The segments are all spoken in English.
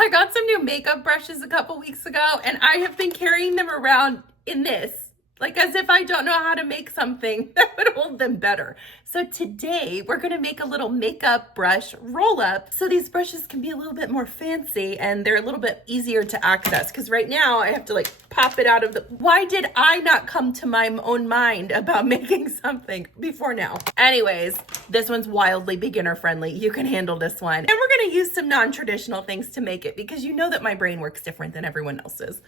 I got some new makeup brushes a couple weeks ago, and I have been carrying them around in this, like as if I don't know how to make something that would hold them better. So today we're gonna make a little makeup brush roll up so these brushes can be a little bit more fancy and they're a little bit easier to access, because right now I have to like pop it out of the, why did I not come to my own mind about making something before now? Anyways, this one's wildly beginner friendly. You can handle this one. And we're gonna use some non-traditional things to make it, because you know that my brain works different than everyone else's.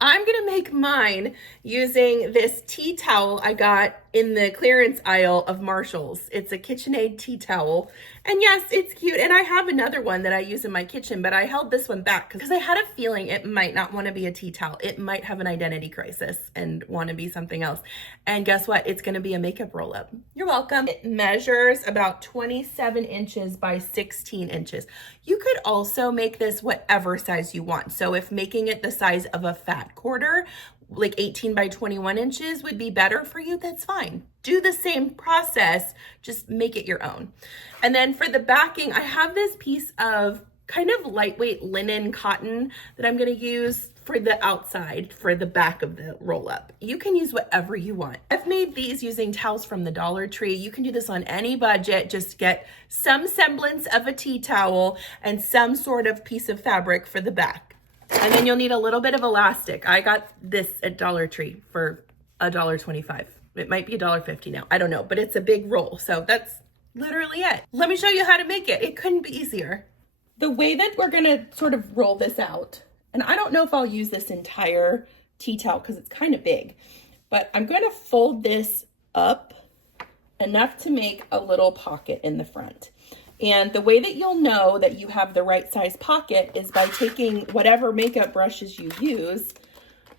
I'm gonna make mine using this tea towel I got in the clearance aisle of Marshall's. It's a KitchenAid tea towel. And yes, it's cute. And I have another one that I use in my kitchen, but I held this one back because I had a feeling it might not want to be a tea towel. It might have an identity crisis and want to be something else. And guess what? It's going to be a makeup roll up. You're welcome. It measures about 27 inches by 16 inches. You could also make this whatever size you want. So if making it the size of a fat quarter, like 18 by 21 inches would be better for you, that's fine. Do the same process, just make it your own. And then for the backing, I have this piece of kind of lightweight linen cotton that I'm gonna use for the outside, for the back of the roll up. You can use whatever you want. I've made these using towels from the Dollar Tree. You can do this on any budget, just get some semblance of a tea towel and some sort of piece of fabric for the back. And then you'll need a little bit of elastic. I got this at Dollar Tree for $1.25. It might be $1.50 now. I don't know, but it's a big roll. So that's literally it. Let me show you how to make it. It couldn't be easier. The way that we're gonna sort of roll this out, and I don't know if I'll use this entire tea towel because it's kind of big, but I'm gonna fold this up enough to make a little pocket in the front. And the way that you'll know that you have the right size pocket is by taking whatever makeup brushes you use,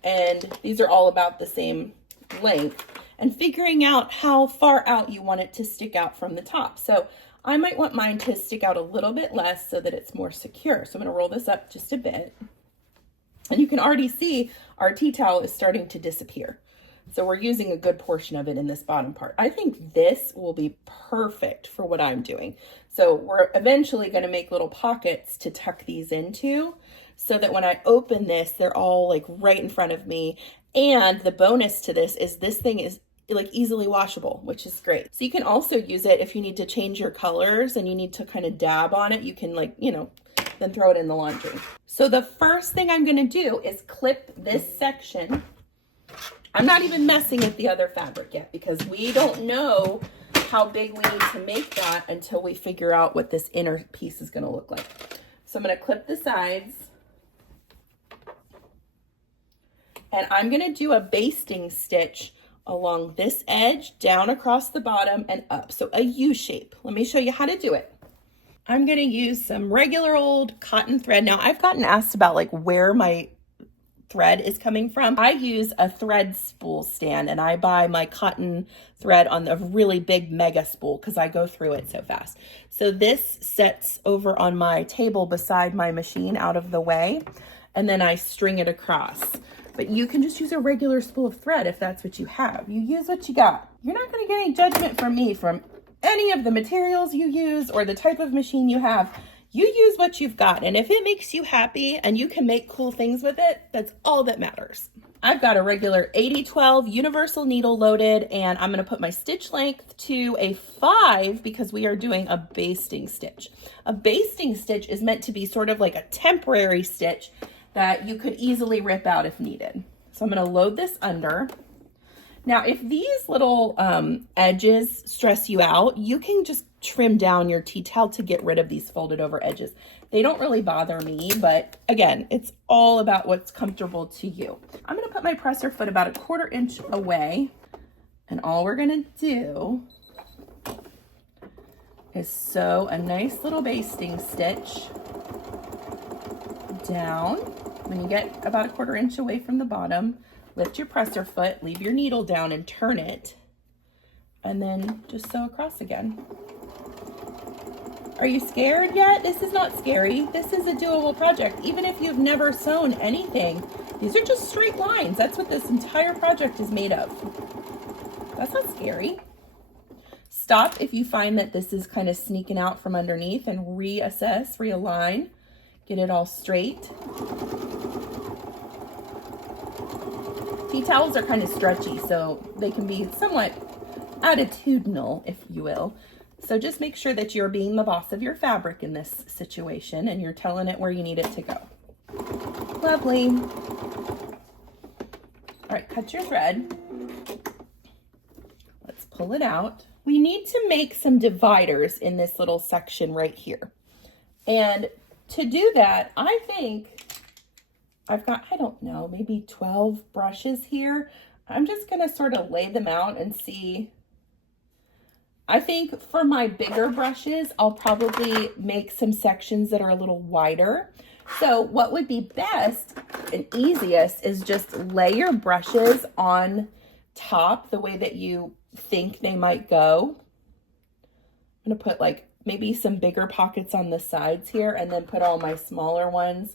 and these are all about the same length, and figuring out how far out you want it to stick out from the top. So I might want mine to stick out a little bit less so that it's more secure. So I'm gonna roll this up just a bit. And you can already see our tea towel is starting to disappear. So we're using a good portion of it in this bottom part. I think this will be perfect for what I'm doing. So we're eventually going to make little pockets to tuck these into so that when I open this, they're all like right in front of me. And the bonus to this thing is like easily washable, which is great. So you can also use it if you need to change your colors and you need to kind of dab on it. You can like, you know, then throw it in the laundry. So the first thing I'm going to do is clip this section. I'm not even messing with the other fabric yet because we don't know how big we need to make that until we figure out what this inner piece is going to look like. So I'm going to clip the sides. And I'm going to do a basting stitch along this edge, down across the bottom and up. So a U shape. Let me show you how to do it. I'm going to use some regular old cotton thread. Now I've gotten asked about like where my thread is coming from. I use a thread spool stand and I buy my cotton thread on the really big mega spool because I go through it so fast. So this sets over on my table beside my machine out of the way, and then I string it across. But you can just use a regular spool of thread if that's what you have. You use what you got. You're not going to get any judgment from me from any of the materials you use or the type of machine you have. You use what you've got, and if it makes you happy and you can make cool things with it, that's all that matters. I've got a regular 80-12 universal needle loaded, and I'm gonna put my stitch length to a 5 because we are doing a basting stitch. A basting stitch is meant to be sort of like a temporary stitch that you could easily rip out if needed. So I'm gonna load this under. Now, if these little edges stress you out, you can just trim down your tea towel to get rid of these folded over edges. They don't really bother me, but again, it's all about what's comfortable to you. I'm gonna put my presser foot about 1/4 inch away, and all we're gonna do is sew a nice little basting stitch down. When you get about 1/4 inch away from the bottom, lift your presser foot, leave your needle down and turn it, and then just sew across again. Are you scared yet? This is not scary. This is a doable project. Even if you've never sewn anything, these are just straight lines. That's what this entire project is made of. That's not scary. Stop if you find that this is kind of sneaking out from underneath and reassess, realign, get it all straight. Tea towels are kind of stretchy, so they can be somewhat attitudinal, if you will. So just make sure that you're being the boss of your fabric in this situation and you're telling it where you need it to go. Lovely. All right, cut your thread. Let's pull it out. We need to make some dividers in this little section right here. And to do that, I think I've got, I don't know, maybe 12 brushes here. I'm just gonna sort of lay them out and see. I think for my bigger brushes, I'll probably make some sections that are a little wider. So what would be best and easiest is just lay your brushes on top the way that you think they might go. I'm gonna put like maybe some bigger pockets on the sides here and then put all my smaller ones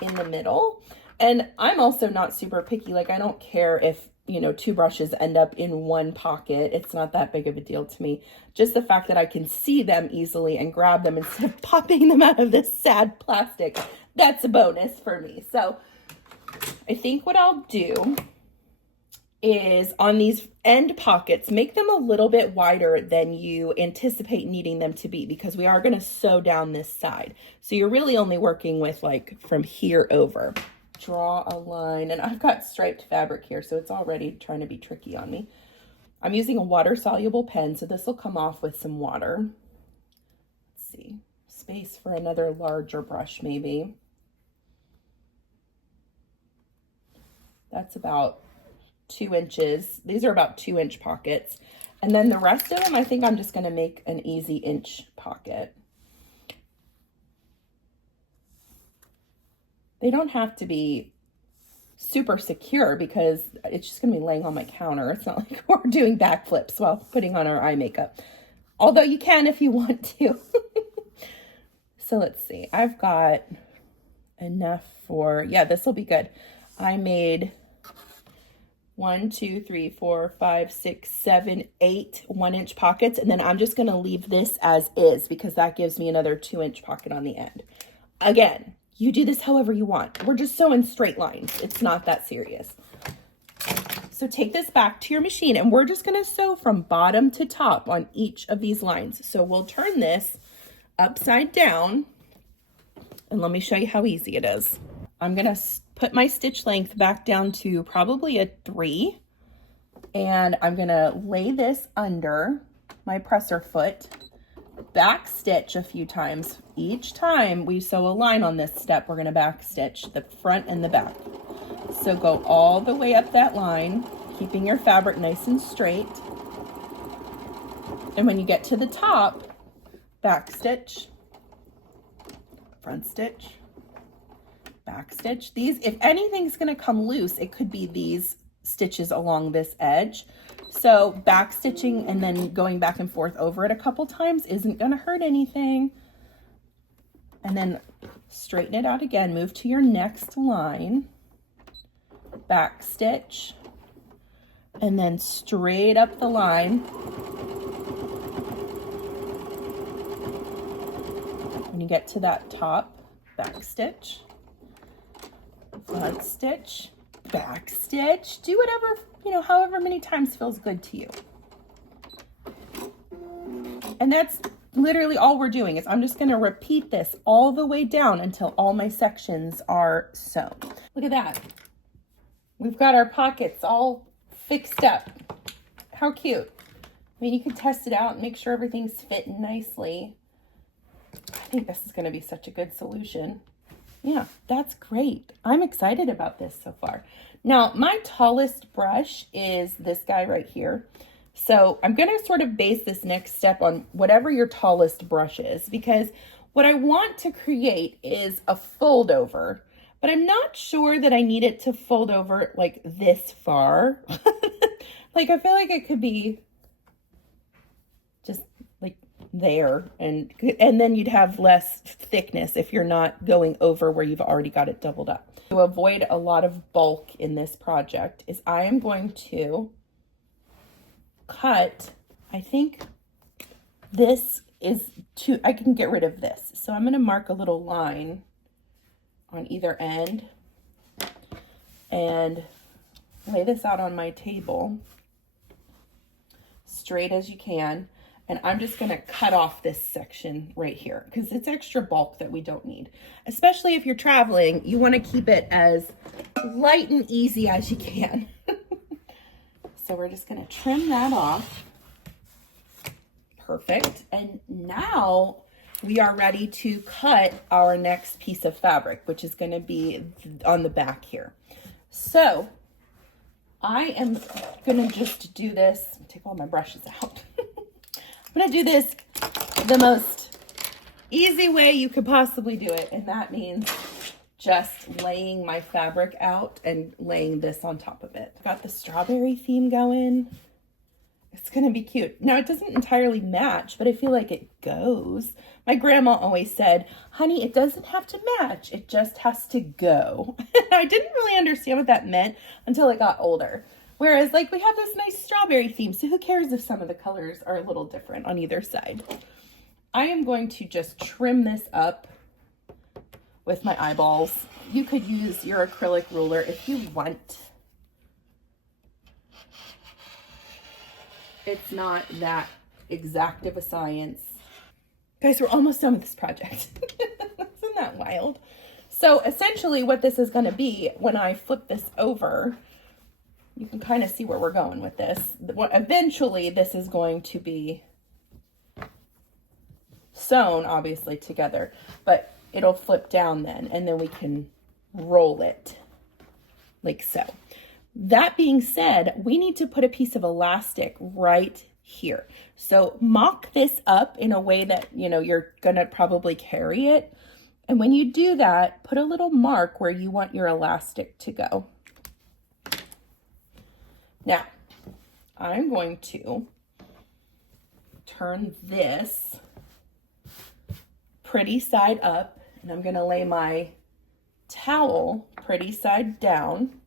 in the middle. And I'm also not super picky. Like I don't care if, you know, 2 brushes end up in one pocket. It's not that big of a deal to me. Just the fact that I can see them easily and grab them instead of popping them out of this sad plastic, that's a bonus for me. So I think what I'll do is on these end pockets, make them a little bit wider than you anticipate needing them to be, because we are going to sew down this side. So you're really only working with like from here over. Draw a line, and I've got striped fabric here, so it's already trying to be tricky on me. I'm using a water-soluble pen, so this will come off with some water. Let's see, space for another larger brush maybe. That's about 2 inches. These are about 2-inch pockets. And then the rest of them, I think I'm just gonna make an easy inch pocket. They don't have to be super secure because it's just gonna be laying on my counter. It's not like we're doing backflips while putting on our eye makeup. Although you can if you want to. So let's see, I've got enough for, yeah, this will be good. I made 1, 2, 3, 4, 5, 6, 7, 8 1-inch pockets. And then I'm just gonna leave this as is because that gives me another 2-inch pocket on the end. Again, you do this however you want. We're just sewing straight lines. It's not that serious. So take this back to your machine and we're just gonna sew from bottom to top on each of these lines. So we'll turn this upside down and let me show you how easy it is. I'm gonna put my stitch length back down to probably a 3, and I'm gonna lay this under my presser foot, back stitch a few times. Each time we sew a line on this step, we're gonna back stitch the front and the back. So go all the way up that line, keeping your fabric nice and straight. And when you get to the top, back stitch, front stitch, back stitch. These, if anything's gonna come loose, it could be these stitches along this edge. So back stitching and then going back and forth over it a couple times isn't gonna hurt anything. And then straighten it out again, move to your next line, back stitch, and then straight up the line. When you get to that top, back stitch, front stitch, back stitch, do whatever, you know, however many times feels good to you. And that's literally all we're doing is I'm just going to repeat this all the way down until all my sections are sewn. Look at that. We've got our pockets all fixed up. How cute. I mean, you can test it out and make sure everything's fitting nicely. I think this is going to be such a good solution. Yeah, that's great. I'm excited about this so far. Now, my tallest brush is this guy right here. So I'm going to sort of base this next step on whatever your tallest brush is, because what I want to create is a fold over, but I'm not sure that I need it to fold over like this far. Like, I feel like it could be just like there, and then you'd have less thickness if you're not going over where you've already got it doubled up. To avoid a lot of bulk in this project is I am going to cut, I think This is too, I can get rid of this. So I'm gonna mark a little line on either end and lay this out on my table, straight as you can. And I'm just gonna cut off this section right here because it's extra bulk that we don't need. Especially if you're traveling, you wanna keep it as light and easy as you can. So we're just gonna trim that off. Perfect. And now we are ready to cut our next piece of fabric, which is gonna be on the back here. So I am gonna just do this, take all my brushes out. I'm gonna do this the most easy way you could possibly do it, and that means just laying my fabric out and laying this on top of it. Got the strawberry theme going. It's gonna be cute. Now it doesn't entirely match, but I feel like it goes. My grandma always said, honey, it doesn't have to match, it just has to go. I didn't really understand what that meant until I got older. Whereas like we have this nice strawberry theme, so who cares if some of the colors are a little different on either side. I am going to just trim this up with my eyeballs. You could use your acrylic ruler if you want. It's not that exact of a science. Guys, we're almost done with this project. Isn't that wild? So essentially what this is gonna be, when I flip this over, you can kind of see where we're going with this. Eventually this is going to be sewn obviously together, but it'll flip down then, and then we can roll it like so. That being said, we need to put a piece of elastic right here. So mock this up in a way that, you know, you're gonna probably carry it. And when you do that, put a little mark where you want your elastic to go. Now, I'm going to turn this pretty side up, and I'm gonna lay my towel pretty side down.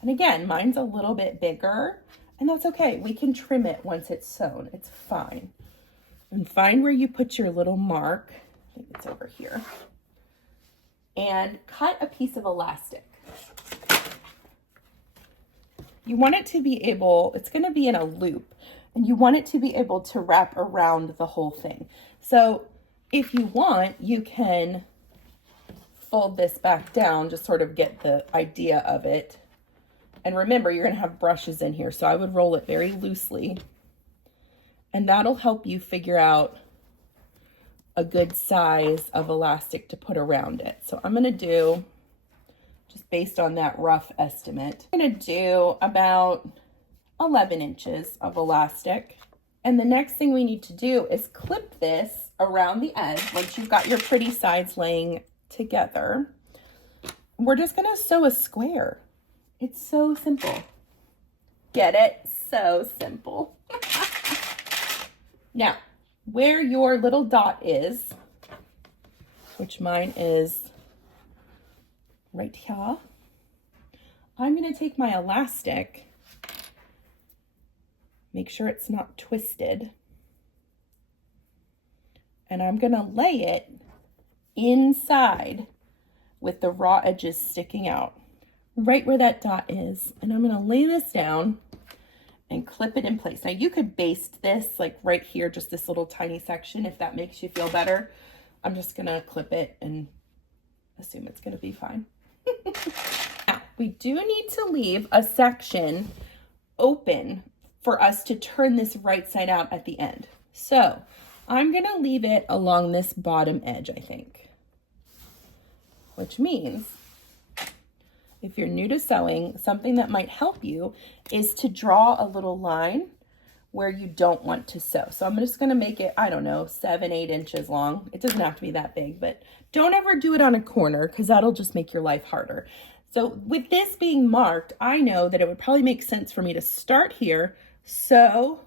And again, mine's a little bit bigger, and that's okay. We can trim it once it's sewn. It's fine. And find where you put your little mark. I think it's over here. And cut a piece of elastic. You want it to be able, it's going to be in a loop, and you want it to be able to wrap around the whole thing. So if you want, you can fold this back down to sort of get the idea of it. And remember, you're going to have brushes in here, so I would roll it very loosely. And that'll help you figure out a good size of elastic to put around it. So I'm going to do, just based on that rough estimate, I'm going to do about 11 inches of elastic. And the next thing we need to do is clip this around the edge once you've got your pretty sides laying together. We're just going to sew a square. It's so simple. Get it? So simple. Now, where your little dot is, which mine is right here, I'm going to take my elastic, make sure it's not twisted, and I'm going to lay it inside with the raw edges sticking out, right where that dot is. And I'm going to lay this down and clip it in place. Now you could baste this like right here, just this little tiny section, if that makes you feel better. I'm just going to clip it and assume it's going to be fine. Now, we do need to leave a section open for us to turn this right side out at the end. So I'm going to leave it along this bottom edge, I think, which means if you're new to sewing, something that might help you is to draw a little line where you don't want to sew. So I'm just gonna make it, I don't know, 7-8 inches long. It doesn't have to be that big, but don't ever do it on a corner because that'll just make your life harder. So with this being marked, I know that it would probably make sense for me to start here, sew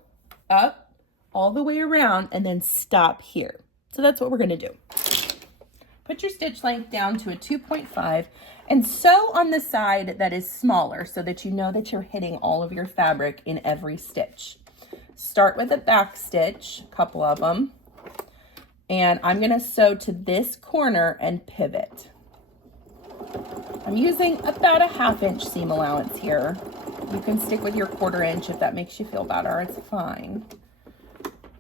up all the way around, and then stop here. So that's what we're gonna do. Put your stitch length down to a 2.5 and sew on the side that is smaller so that you know that you're hitting all of your fabric in every stitch. Start with a back stitch, a couple of them, and I'm gonna sew to this corner and pivot. I'm using about a 1/2 inch seam allowance here. You can stick with your 1/4 inch if that makes you feel better, it's fine.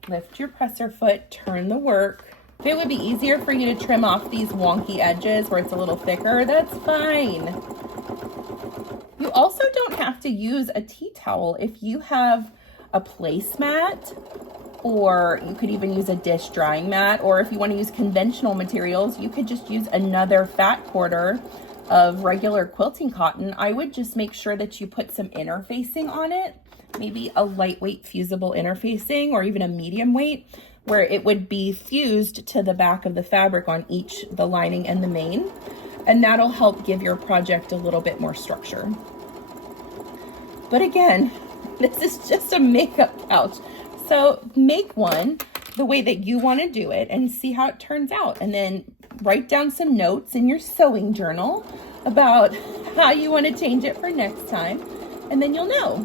Lift your presser foot, turn the work. If it would be easier for you to trim off these wonky edges where it's a little thicker, that's fine. You also don't have to use a tea towel if you have a placemat, or you could even use a dish drying mat, or if you want to use conventional materials, you could just use another fat quarter of regular quilting cotton. I would just make sure that you put some interfacing on it, maybe a lightweight fusible interfacing or even a medium weight, where it would be fused to the back of the fabric on each, the lining and the main, and that'll help give your project a little bit more structure. But again, this is just a makeup pouch. So make one the way that you want to do it and see how it turns out. And then write down some notes in your sewing journal about how you want to change it for next time. And then you'll know.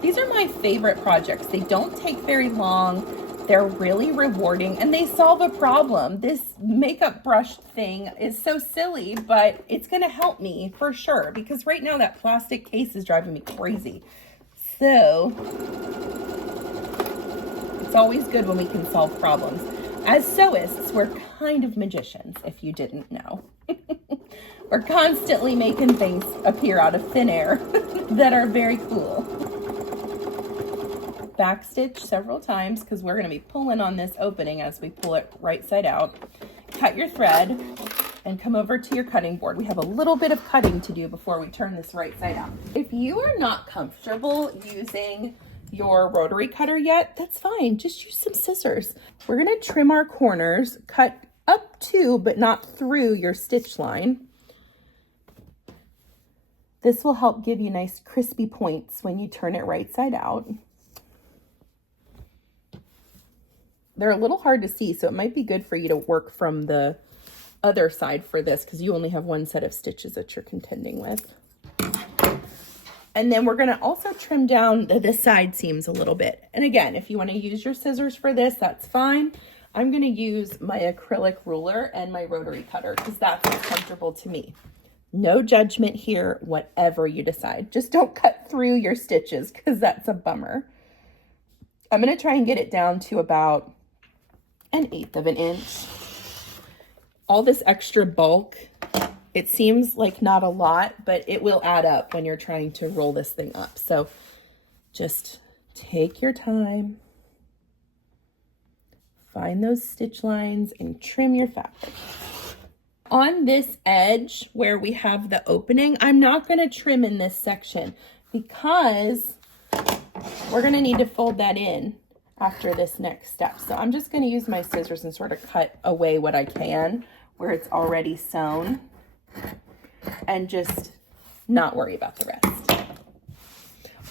These are my favorite projects. They don't take very long. They're really rewarding and they solve a problem. This makeup brush thing is so silly, but it's gonna help me for sure, because right now that plastic case is driving me crazy. So it's always good when we can solve problems. As sewists, we're kind of magicians, if you didn't know. We're constantly making things appear out of thin air that are very cool. Backstitch several times because we're going to be pulling on this opening as we pull it right side out. Cut your thread and come over to your cutting board. We have a little bit of cutting to do before we turn this right side out. If you are not comfortable using your rotary cutter yet, that's fine. Just use some scissors. We're going to trim our corners, cut up to but not through your stitch line. This will help give you nice crispy points when you turn it right side out. They're a little hard to see, so it might be good for you to work from the other side for this because you only have one set of stitches that you're contending with. And then we're going to also trim down the side seams a little bit. And again, if you want to use your scissors for this, that's fine. I'm going to use my acrylic ruler and my rotary cutter because that's what's comfortable to me. No judgment here, whatever you decide. Just don't cut through your stitches because that's a bummer. I'm going to try and get it down to about 1/8 of an inch. All this extra bulk, it seems like not a lot, but it will add up when you're trying to roll this thing up. So just take your time, find those stitch lines and trim your fabric. On this edge where we have the opening, I'm not going to trim in this section because we're going to need to fold that in after this next step. So I'm just going to use my scissors and sort of cut away what I can where it's already sewn and just not worry about the rest.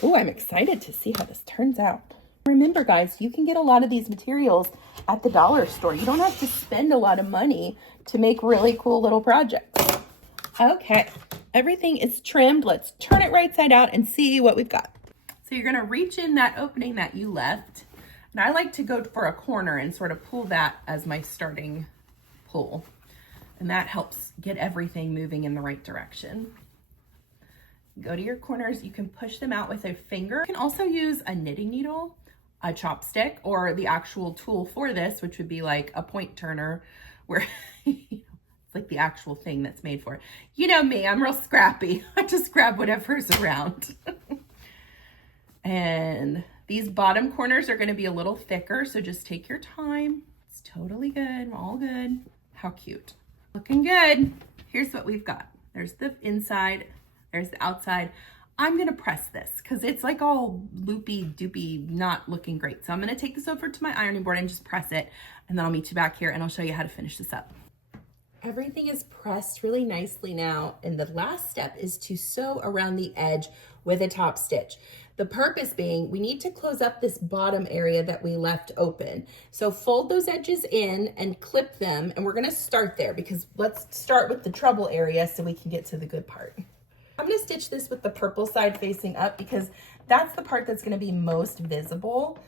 Oh, I'm excited to see how this turns out. Remember guys, you can get a lot of these materials at the dollar store. You don't have to spend a lot of money to make really cool little projects. Okay, everything is trimmed. Let's turn it right side out and see what we've got. So you're going to reach in that opening that you left. And I like to go for a corner and sort of pull that as my starting pull. And that helps get everything moving in the right direction. Go to your corners. You can push them out with a finger. You can also use a knitting needle, a chopstick, or the actual tool for this, which would be like a point turner, where it's like the actual thing that's made for it. You know me, I'm real scrappy. I just grab whatever's around. And these bottom corners are going to be a little thicker, so just take your time. It's totally good. All good. How cute. Looking good. Here's what we've got. There's the inside. There's the outside. I'm going to press this because it's like all loopy doopy, not looking great. So I'm going to take this over to my ironing board and just press it. And then I'll meet you back here and I'll show you how to finish this up. Everything is pressed really nicely now. And the last step is to sew around the edge with a top stitch. The purpose being, we need to close up this bottom area that we left open. So fold those edges in and clip them. And we're going to start there because let's start with the trouble area so we can get to the good part. I'm going to stitch this with the purple side facing up because That's the part that's gonna be most visible.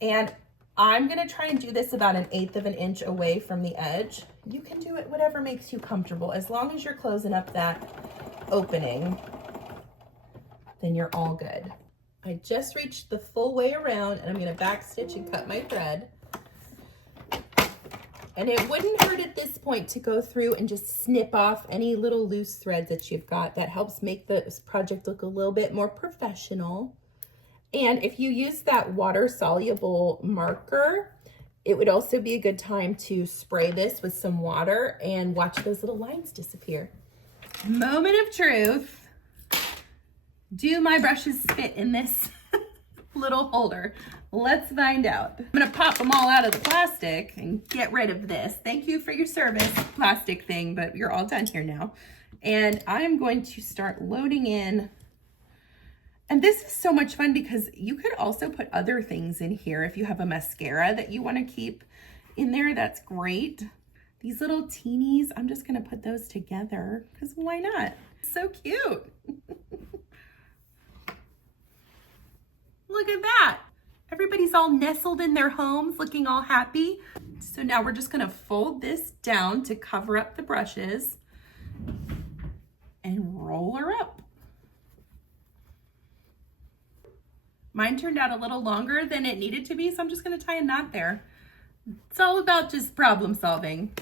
And I'm gonna try and do this about 1/8 of an inch away from the edge. You can do it whatever makes you comfortable. As long as you're closing up that opening, then you're all good. I just reached the full way around and I'm gonna back stitch and cut my thread. And it wouldn't hurt at this point to go through and just snip off any little loose threads that you've got. That helps make this project look a little bit more professional. And if you use that water-soluble marker, it would also be a good time to spray this with some water and watch those little lines disappear. Moment of truth. Do my brushes fit in this little holder? Let's find out. I'm gonna pop them all out of the plastic and get rid of this. Thank you for your service, plastic thing, but you're all done here now. And I'm going to start loading in. And this is so much fun because you could also put other things in here. If you have a mascara that you want to keep in there, that's great. These little teenies, I'm just going to put those together because why not? So cute. Look at that. Everybody's all nestled in their homes, looking all happy. So now we're just going to fold this down to cover up the brushes and roll her up. Mine turned out a little longer than it needed to be, so I'm just gonna tie a knot there. It's all about just problem solving.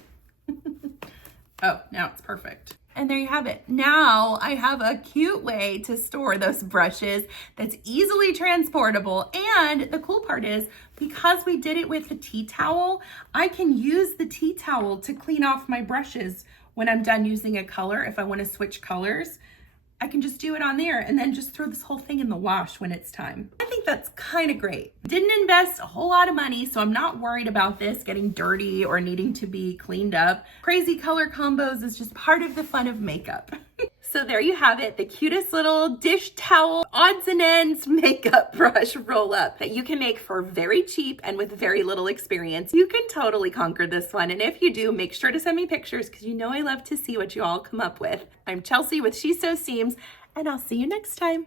Oh, now it's perfect. And there you have it. Now I have a cute way to store those brushes that's easily transportable. And the cool part is, because we did it with the tea towel, I can use the tea towel to clean off my brushes when I'm done using a color. If I wanna switch colors, I can just do it on there and then just throw this whole thing in the wash when it's time. I think that's kind of great. Didn't invest a whole lot of money, so I'm not worried about this getting dirty or needing to be cleaned up. Crazy color combos is just part of the fun of makeup. So there you have it, the cutest little dish towel, odds and ends makeup brush roll up that you can make for very cheap and with very little experience. You can totally conquer this one. And if you do, make sure to send me pictures because you know I love to see what you all come up with. I'm Chelsea with She Sews Seams, and I'll see you next time.